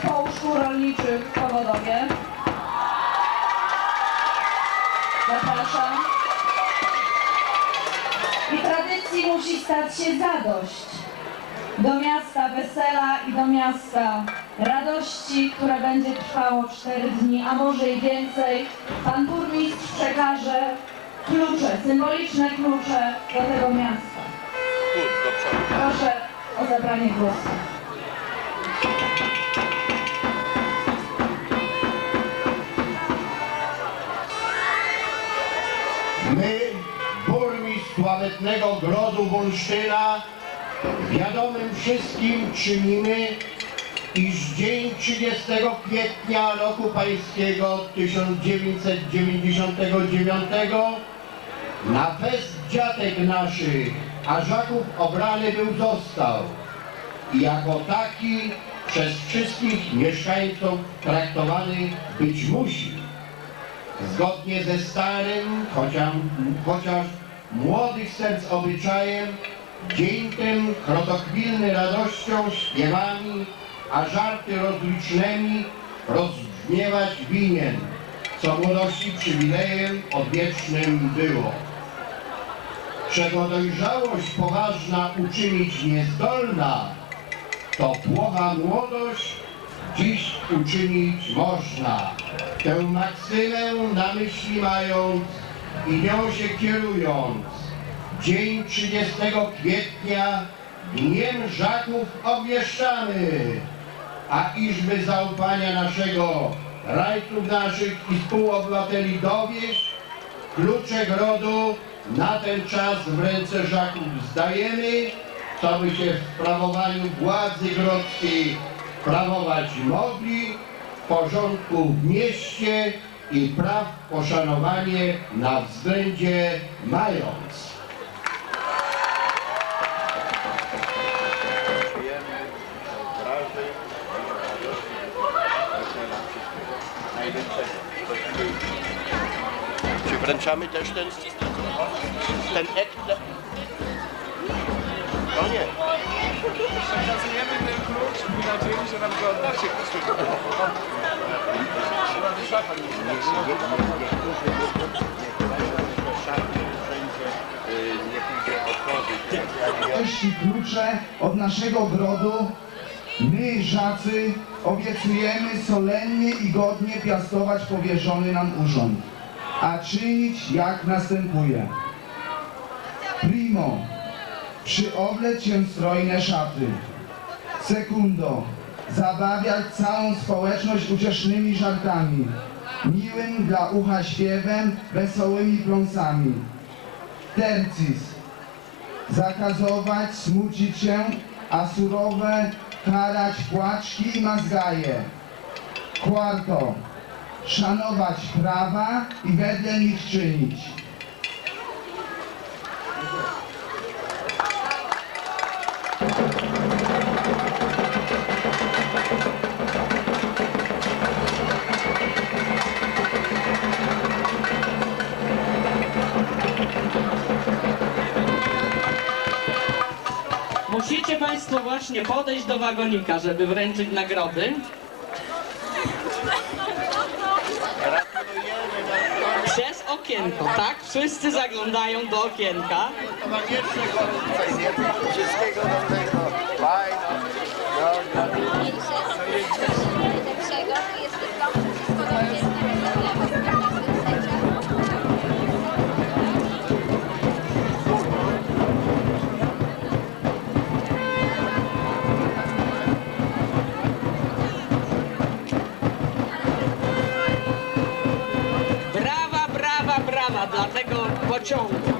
Związku Rolniczych w Powodowie. Zapraszam. I tradycji musi stać się zadość. Do miasta wesela i do miasta radości, które będzie trwało 4 dni, a może i więcej. Pan burmistrz przekaże klucze, symboliczne klucze do tego miasta. Proszę o zabranie głosu. My, burmistrz sławetnego Grodu Wolsztyna, wiadomym wszystkim czynimy, iż dzień 30 kwietnia roku pańskiego 1999 na fest dziatek naszych, Żaków obrany był został. I jako taki przez wszystkich mieszkańców traktowany być musi. Zgodnie ze starym, chociaż, chociaż młodych serc obyczajem, dzień ten krotochwilny radością, śpiewami, a żarty rozlicznymi rozbrzmiewać winien, co młodości przywilejem odwiecznym było. Czego dojrzałość poważna uczynić niezdolna, to płocha młodość dziś uczynić można. Tę maksymę na myśli mając i nią się kierując, dzień 30 kwietnia Dniem Żaków obwieszczamy, a iżby zaufania naszego, rajców naszych i współobywateli dowieść, klucze grodu na ten czas w ręce Żaków zdajemy, co by się w sprawowaniu władzy grodzkiej sprawować mogli, porządku w mieście i praw poszanowanie na względzie mając. Czy wręczamy też ten, ten ekle? No nie. Przekazujemy ten klucz w nadziei, że nam go oddacie. Jeśli klucze od naszego grodu, my, Żacy, obiecujemy solennie i godnie piastować powierzony nam urząd, a czynić jak następuje. Primo, przyobleć się w strojne szaty. Sekundo, zabawiać całą społeczność uciesznymi żartami, miłym dla ucha śpiewem, wesołymi pląsami. Tercis, zakazować smucić się, a surowe karać płaczki i mazgaje. Quarto, szanować prawa i wedle nich czynić. Musicie Państwo właśnie podejść do wagonika, żeby wręczyć nagrody. Przez okienko, tak? Wszyscy zaglądają do okienka. Wszystkiego dobrego. Fajno. Brawa dla tego pociągu.